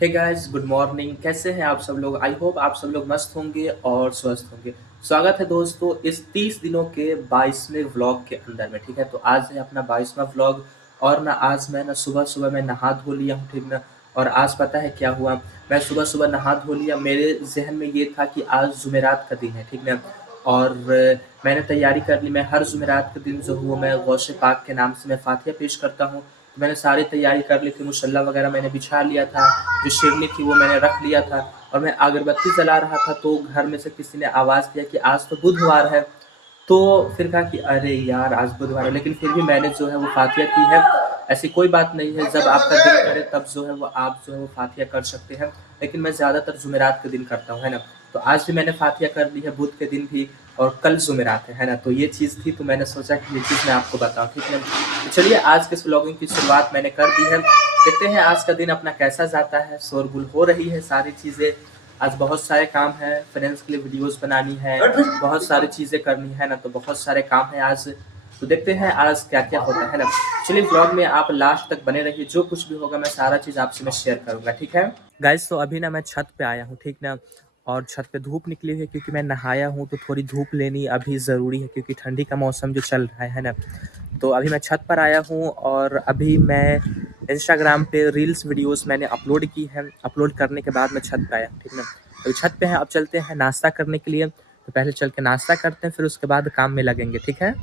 Hey guys, good morning. कैसे हैं आप सब लोग? आई होप आप सब लोग मस्त होंगे और स्वस्थ होंगे। स्वागत है दोस्तों इस 30 दिनों के 22वें व्लॉग के अंदर में। ठीक है, तो आज है अपना 22वां व्लॉग। और ना आज मैं ना सुबह सुबह मैं नहा धो लिया हूँ, ठीक ना। और आज पता है क्या हुआ? मैं सुबह सुबह नहा धो लिया, मेरे जहन में ये था कि आज जुमेरात का दिन है, ठीक ना। और मैंने तैयारी कर ली। मैं हर जुमेरात के दिन जो हूँ मैं गौसे पाक के नाम से मैं फातिहा पेश करता हूँ। तो मैंने सारी तैयारी कर ली थी, मुसल्ला वगैरह मैंने बिछा लिया था, जो शेरनी थी वो मैंने रख लिया था। और मैं अगरबत्ती जला रहा था तो घर में से किसी ने आवाज़ दिया कि आज तो बुधवार है। तो फिर कहा कि अरे यार आज बुधवार है, लेकिन फिर भी मैंने जो है वो फातिहा की है। ऐसी कोई बात नहीं है, जब आपका दिल करे तब जो है वो आप जो है वो फातिहा कर सकते हैं। लेकिन मैं ज़्यादातर जुमेरात के दिन करता हूँ, है ना। तो आज भी मैंने फातिहा कर ली है, बुध के दिन भी। और कल जुमेरात है ना। तो ये चीज़ थी, तो मैंने सोचा कि ये चीज़ मैं आपको बताऊँ, ठीक है। तो चलिए आज के इस व्लॉगिंग की शुरुआत मैंने कर दी है। देखते हैं आज का दिन अपना कैसा जाता है। शोरगुल हो रही है सारी चीज़ें। आज बहुत सारे काम हैं, फ्रेंड्स के लिए वीडियोस बनानी है, बहुत सारी चीज़ें करनी है ना। तो बहुत सारे काम हैं आज। तो देखते हैं आज क्या क्या होता है ना। चलिए व्लॉग में आप लास्ट तक बने रहिए, जो कुछ भी होगा मैं सारा चीज़ आपसे मैं शेयर करूँगा, ठीक है। गाइस तो अभी ना मैं छत पे आया हूँ, ठीक ना। और छत पे धूप निकली हुई है क्योंकि मैं नहाया हूँ, तो थोड़ी धूप लेनी अभी ज़रूरी है क्योंकि ठंडी का मौसम जो चल रहा है ना। तो अभी मैं छत पर आया हूँ और अभी मैं इंस्टाग्राम पे रील्स वीडियोस मैंने अपलोड की है। अपलोड करने के बाद मैं छत पे आया, ठीक ना। तो छत पे हैं, अब चलते हैं नाश्ता करने के लिए। तो पहले चल के नाश्ता करते हैं, फिर उसके बाद काम में लगेंगे, ठीक है।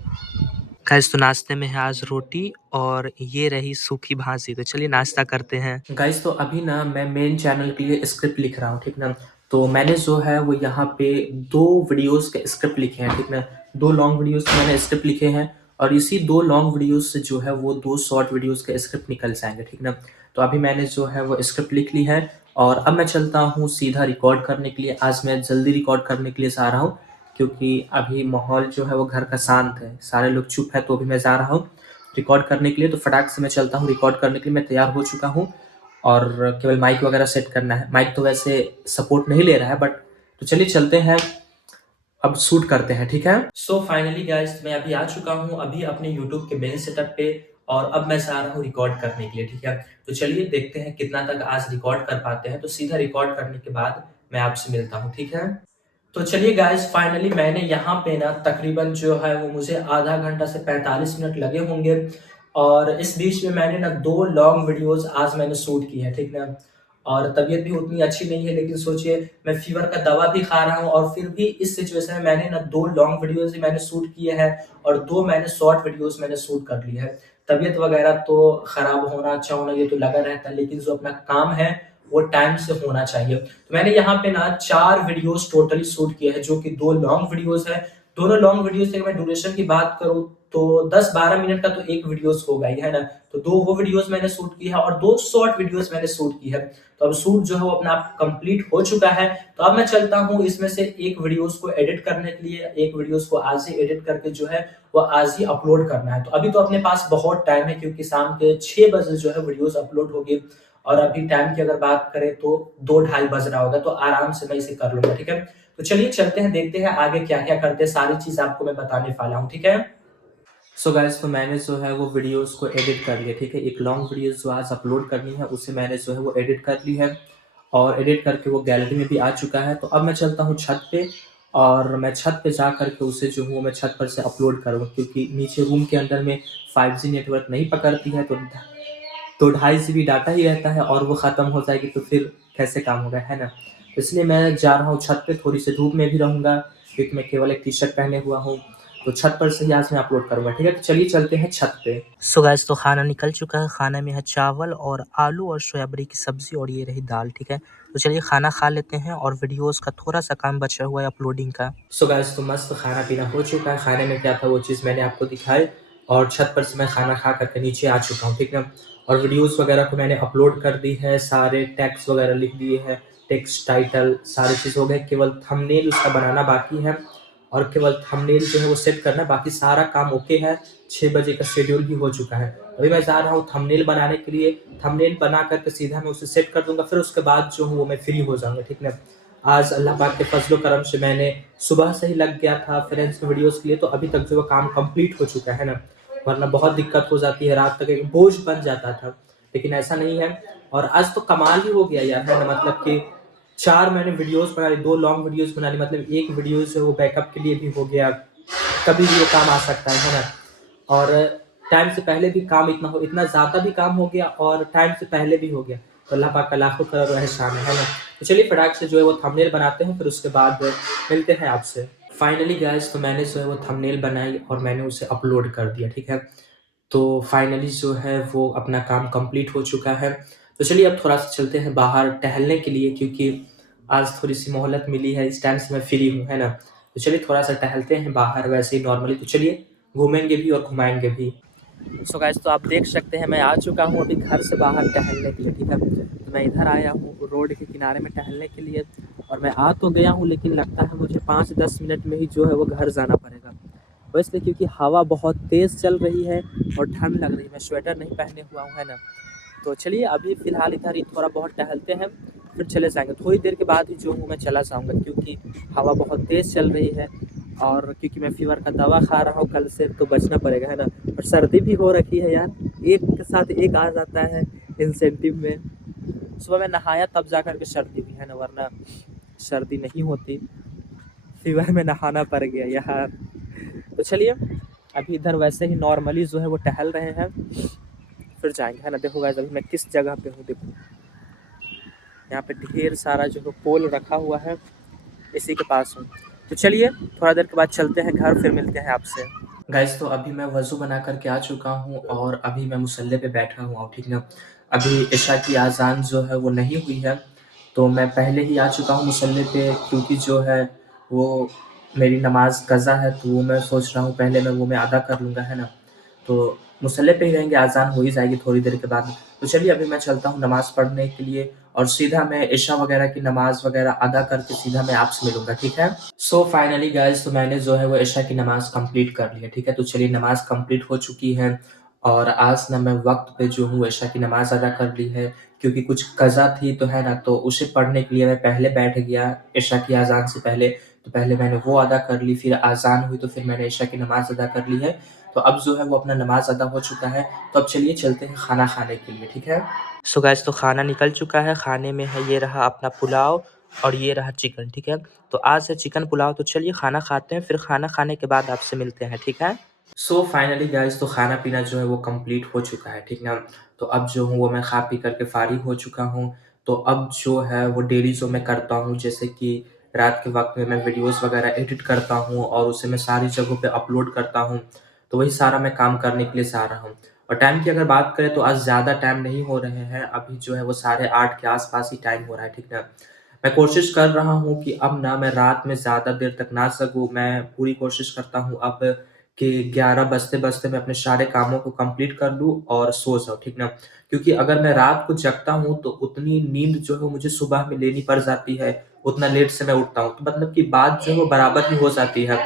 गाइस तो नाश्ते में है आज रोटी और ये रही सूखी भाजी। तो चलिए नाश्ता करते हैं। गाइस तो अभी ना मैं मेन चैनल के लिए स्क्रिप्ट लिख रहा हूँ, ठीक ना। तो मैंने जो है वो यहाँ पे 2 वीडियोस के स्क्रिप्ट लिखे हैं, ठीक ना। 2 लॉन्ग वीडियोस के मैंने स्क्रिप्ट लिखे हैं। और इसी 2 लॉन्ग वीडियोस से जो है वो 2 शॉर्ट वीडियोस के स्क्रिप्ट निकल जाएंगे, ठीक ना। तो अभी मैंने जो है वो स्क्रिप्ट लिख ली है। और अब मैं चलता हूँ सीधा रिकॉर्ड करने के लिए। आज मैं जल्दी रिकॉर्ड करने के लिए जा रहा हूँ क्योंकि अभी माहौल जो है वो घर का शांत है, सारे लोग चुप है। तो अभी मैं जा रहा हूँ रिकॉर्ड करने के लिए। तो फटाक से मैं चलता हूँ रिकॉर्ड करने के लिए। मैं तैयार हो चुका हूँ और केवल माइक वगैरह सेट करना है। माइक तो वैसे सपोर्ट नहीं ले रहा है, बट तो चलिए चलते हैं, अब शूट करते हैं, ठीक है। सो फाइनली गाइस मैं अभी आ चुका हूँ अभी अपने यूट्यूब के मेन सेटअप पे। और अब मैं जा रहा हूँ रिकॉर्ड करने के लिए, ठीक है। तो चलिए देखते हैं कितना तक आज रिकॉर्ड कर पाते हैं। तो सीधा रिकॉर्ड करने के बाद मैं आपसे मिलता हूँ, ठीक है। तो चलिए गाइस फाइनली मैंने यहाँ पे ना तकरीबन जो है वो मुझे आधा घंटा से 45 मिनट लगे होंगे। और इस बीच में मैंने ना 2 लॉन्ग वीडियोस आज मैंने शूट की है, ठीक ना। और तबीयत भी उतनी अच्छी नहीं है, लेकिन सोचिए मैं फीवर का दवा भी खा रहा हूँ और फिर भी इस सिचुएशन में मैंने ना 2 लॉन्ग वीडियोस ही मैंने शूट किए हैं और 2 मैंने शॉर्ट वीडियोस मैंने शूट कर लिए है। तबीयत वगैरह तो खराब होना अच्छा होना ये तो लगा रहता है, लेकिन जो अपना काम है वो टाइम से होना चाहिए। तो मैंने यहाँ पे ना 4 वीडियोस टोटली शूट किए हैं, जो कि 2 लॉन्ग वीडियोस है। दोनों लॉन्ग वीडियोस से मैं ड्यूरेशन की बात करूँ तो 10-12 मिनट का तो एक वीडियोस होगा ही, है ना। तो 2 वो वीडियोस मैंने शूट की है और 2 शॉर्ट वीडियोस मैंने शूट की है। तो अब शूट जो है वो अपना कंप्लीट हो चुका है। तो अब मैं चलता हूँ इसमें से एक वीडियोस को एडिट करने के लिए। एक वीडियोस को आज ही एडिट करके जो है वो आज ही अपलोड करना है। तो अभी तो अपने पास बहुत टाइम है क्योंकि शाम के 6 बजे जो है वीडियोस अपलोड होगी। और अभी टाइम की अगर बात करें तो 2-2:30 बज रहा होगा, तो आराम से मैं इसे कर लूंगा, ठीक है। तो चलिए चलते हैं, देखते हैं आगे क्या क्या करते हैं। सारी चीज आपको मैं बताने वाला हूँ, ठीक है। सो गाइस तो मैंने जो है वो वीडियोस को एडिट कर लिया, ठीक है। एक लॉन्ग वीडियोस जो आज अपलोड करनी है उसे मैंने जो है वो एडिट कर ली है। और एडिट करके वो गैलरी में भी आ चुका है। तो अब मैं चलता हूँ छत पे और मैं छत पे जा करके उसे जो हूँ मैं छत पर से अपलोड करूँगा क्योंकि नीचे रूम के अंदर में 5G नेटवर्क नहीं पकड़ती है। तो 2.5 GB डाटा ही रहता है और वो ख़त्म हो जाएगी तो फिर कैसे काम होगा, है ना। तो इसलिए मैं जा रहा हूँ छत पे, थोड़ी सी धूप में भी रहूँगा क्योंकि मैं केवल एक टी-शर्ट पहने हुआ हूँ। तो छत पर से ही आज मैं अपलोड करूँगा, ठीक है। तो चलिए चलते हैं छत पे। सो गाइस तो खाना निकल चुका है। खाने में है चावल और आलू और सोयाबीन की सब्जी और ये रही दाल, ठीक है। तो चलिए खाना खा लेते हैं और वीडियोस का थोड़ा सा काम बचा हुआ है अपलोडिंग का। सो गाइस तो मस्त खाना पीना हो चुका है। खाने में क्या था वो चीज़ मैंने आपको दिखाई। और छत पर से मैं खाना खा करके नीचे आ चुका हूँ, ठीक है। और वीडियोस वगैरह को मैंने अपलोड कर दी है, सारे टैग्स वगैरह लिख दिए हैं, टेक्स्ट टाइटल सारी चीज़ हो गए, केवल थंबनेल उसका बनाना बाकी है। और केवल थंबनेल जो है वो सेट करना, बाकी सारा काम ओके है। 6 बजे का शेड्यूल भी हो चुका है। अभी मैं जा रहा हूँ थंबनेल बनाने के लिए। थंबनेल बना करके सीधा मैं उसे सेट कर दूंगा, फिर उसके बाद जो हूँ वो मैं फ्री हो जाऊंगा, ठीक है। आज अल्लाह पाक के फजलो करम से मैंने सुबह से ही लग गया था फ्रेंड्स के वीडियोस के लिए, तो अभी तक जो वो काम कंप्लीट हो चुका है ना। वरना बहुत दिक्कत हो जाती है, रात तक एक बोझ बन जाता था। लेकिन ऐसा नहीं है, और आज तो कमाल ही हो गया यार, है ना? मतलब कि 4 मैंने वीडियोज़ बना ली, 2 लॉन्ग वीडियोज़ बना ली, मतलब एक वीडियो जो है वो बैकअप के लिए भी हो गया, कभी भी वो काम आ सकता है ना? और टाइम से पहले भी काम इतना ज़्यादा भी काम हो गया और टाइम से पहले भी हो गया। तो अल्लाह पाक का लाखों करोड़ों एहसान है ना? तो चलिए फटाक से जो है वो थंबनेल बनाते हैं, फिर उसके बाद मिलते हैं आपसे। फाइनली गाइस, तो मैंने जो है वो थंबनेल बनाई और मैंने उसे अपलोड कर दिया, ठीक है? तो फाइनली जो है वो अपना काम कंप्लीट हो चुका है। तो चलिए अब थोड़ा-सा चलते हैं बाहर टहलने के लिए, क्योंकि आज थोड़ी-सी मोहलत मिली है, इस टाइम से मैं फ्री हूँ, है ना? तो चलिए थोड़ा-सा टहलते हैं बाहर वैसे ही नॉर्मली, तो चलिए घूमेंगे भी और घुमाएँगे भी। सो गाइस, तो आप देख सकते हैं मैं आ चुका हूँ अभी घर से बाहर टहलने के लिए, ठीक है? तो मैं इधर आया हूँ रोड के किनारे में टहलने के लिए, और मैं आ तो गया हूँ, लेकिन लगता है मुझे 5-10 मिनट में ही जो है वो घर जाना पड़ेगा। वो इसलिए क्योंकि हवा बहुत तेज़ चल रही है और ठंड लग रही है, मैं स्वेटर नहीं पहने हुआ हूँ, है ना? तो चलिए अभी फ़िलहाल इधर ही थोड़ा बहुत टहलते हैं, फिर चले जाएँगे। थोड़ी देर के बाद ही जो हूँ मैं चला जाऊँगा, क्योंकि हवा बहुत तेज़ चल रही है, और क्योंकि मैं फ़ीवर का दवा खा रहा हूँ कल से, तो बचना पड़ेगा, है ना? और सर्दी भी हो रखी है यार, एक के साथ एक आ जाता है इंसेंटिव में। सुबह मैं नहाया तब जा कर के सर्दी हुई, है ना? वरना सर्दी नहीं होती। फ़ीवर में नहाना पड़ गया यार। तो चलिए अभी इधर वैसे ही नॉर्मली जो है वो टहल रहे हैं, फिर जाएँगे, है ना? देखो गाइस, अभी मैं किस जगह पे हूँ, देखो। यहाँ पे ढेर सारा जो है पोल रखा हुआ है, इसी के पास हूँ। तो चलिए थोड़ा देर के बाद चलते हैं घर, फिर मिलते हैं आपसे। गाइस, तो अभी मैं वज़ू बना कर के आ चुका हूँ और अभी मैं मुसल्ले पे बैठा हुआ हूँ, ठीक ना? अभी इशा की आज़ान जो है वो नहीं हुई है, तो मैं पहले ही आ चुका हूँ मुसल्ले पे, क्योंकि जो है वो मेरी नमाज़ कज़ा है, तो वो मैं सोच रहा हूँ पहले मैं अदा कर लूँगा, है ना? तो मुसल्ले पे ही रहेंगे, आज़ान हो ही जाएगी थोड़ी देर के बाद। तो चलिए अभी मैं चलता हूँ नमाज़ पढ़ने के लिए, और सीधा मैं इशा वगैरह की नमाज़ वगैरह अदा करके सीधा मैं आपसे मिलूँगा, ठीक है? सो फाइनली गाइज़, तो मैंने जो है वो इशा की नमाज़ कंप्लीट कर ली है, ठीक है? तो चलिए नमाज़ कंप्लीट हो चुकी है, और आज ना मैं वक़्त पे जो हूँ इशा की नमाज़ अदा कर ली है, क्योंकि कुछ क़ज़ा थी, तो है ना? तो उसे पढ़ने के लिए मैं पहले बैठ गया इशा की अज़ान से पहले, तो पहले मैंने वो अदा कर ली, फिर अज़ान हुई तो फिर मैंने इशा की नमाज़ अदा कर ली है। तो अब जो है वो अपना नमाज़ अदा हो चुका है, तो अब चलिए चलते हैं खाना खाने के लिए, ठीक है? सो गाइस, तो खाना निकल चुका है, खाने में है ये रहा अपना पुलाव और ये रहा चिकन, ठीक है? तो आज है चिकन पुलाव, तो चलिए खाना खाते हैं, फिर खाना खाने के बाद आपसे मिलते हैं, ठीक है? सो फाइनली गाइस, तो खाना-पीना जो है वो कंप्लीट हो चुका है, ठीक ना? तो अब जो हूँ वो मैं खा-पी करके फ़ारिग हो चुका हूँ, तो अब जो है वो डेली जो मैं करता हूँ, जैसे कि रात के वक़्त में मैं वीडियोज़ वगैरह एडिट करता हूँ और उसे मैं सारी जगहों पे अपलोड करता हूँ, तो वही सारा मैं काम करने के लिए जा रहा हूँ। और टाइम की अगर बात करें तो आज ज़्यादा टाइम नहीं हो रहे हैं, अभी जो है वो साढ़े 8 के आस-पास ही टाइम हो रहा है, ठीक ना? मैं कोशिश कर रहा हूँ कि अब ना मैं रात में ज़्यादा देर तक ना जगूँ, मैं पूरी कोशिश करता हूँ अब कि 11 बजते-बजते मैं अपने सारे कामों को कंप्लीट कर लूँ और सो जाऊँ, ठीक ना? क्योंकि अगर मैं रात को जगता हूँ तो उतनी नींद जो है मुझे सुबह में लेनी पड़ जाती है, उतना लेट से मैं उठता हूँ, तो मतलब कि बात जो है वो बराबर ही हो जाती है।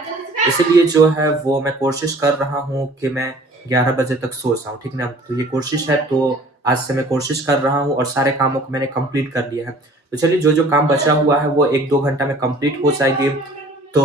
इसीलिए जो है वो मैं कोशिश कर रहा हूँ कि मैं 11 बजे तक सो जाऊँ, ठीक ना? तो ये कोशिश है, तो आज से मैं कोशिश कर रहा हूँ और सारे कामों को मैंने कंप्लीट कर लिया है। तो चलिए जो-जो काम बचा हुआ है वो 1-2 घंटा में कंप्लीट हो जाएगी। तो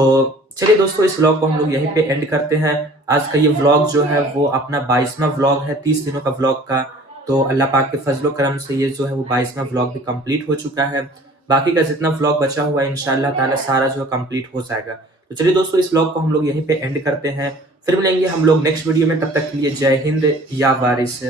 चलिए दोस्तों, इस व्लॉग को हम लोग यहीं पे एंड करते हैं। आज का ये व्लॉग जो है वो अपना 22वाँ व्लॉग है 30 दिनों का व्लॉग का। तो अल्लाह पाक के फ़ज़्ल-ओ-करम से ये जो है वो 22वाँ व्लॉग भी कंप्लीट हो चुका है। बाकी का जितना व्लॉग बचा हुआ है इंशाअल्लाह ताला सारा जो है कंप्लीट हो जाएगा। तो चलिए दोस्तों, इस व्लॉग को हम लोग यहीं पे एंड करते हैं। फिर मिलेंगे हम लोग नेक्स्ट वीडियो में, तब तक के लिए जय हिंद या वारिस।